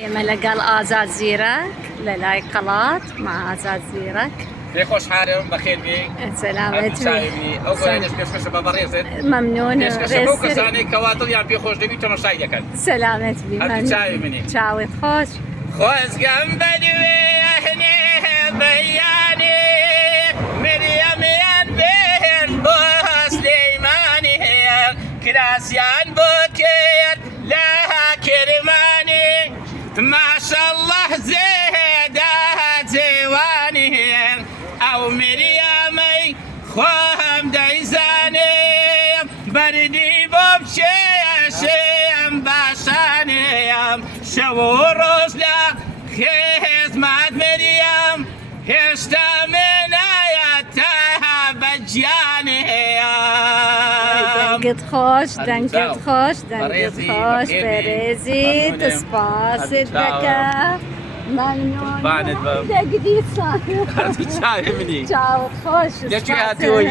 ئێمە لەگەڵ ئازاد زیرەک لە لای قەڵات مع ئازاد زیرەک پێ خۆشحالم بەخێربێ سەلامەتی ئەو گۆیانش پێشکەشە بە بەڕێزت مەمنون پێشکەشە بەو کەسانەی کەوا دڵیان پێ خۆش دەبی تەماشای دەکەن سەلامەت بی هەردوو چاوی منی چاوت خۆش خۆزگەم بەدوێ هەنێ بەیانی مریەمیان بێن بۆ سلەیمانی هەیە کراسیان بۆ کرد لە کرمانی ماشەڵڵه زێدا جێوانی هەیە ئەو مریەمەی خۆم دەیزانێم بەردی بۆ بچێشێم باشانێم شەو و ڕۆژ لە خێزمات مریەم هێشتا منایە تا بەجیانێم دەنگت خۆش دەنگت خۆش دەنگت خۆش بەڕێزی سپاست دەکەم مەمنون دەگدی هەردوو چاوی منی چاوت خۆش لەکوێ هاتووی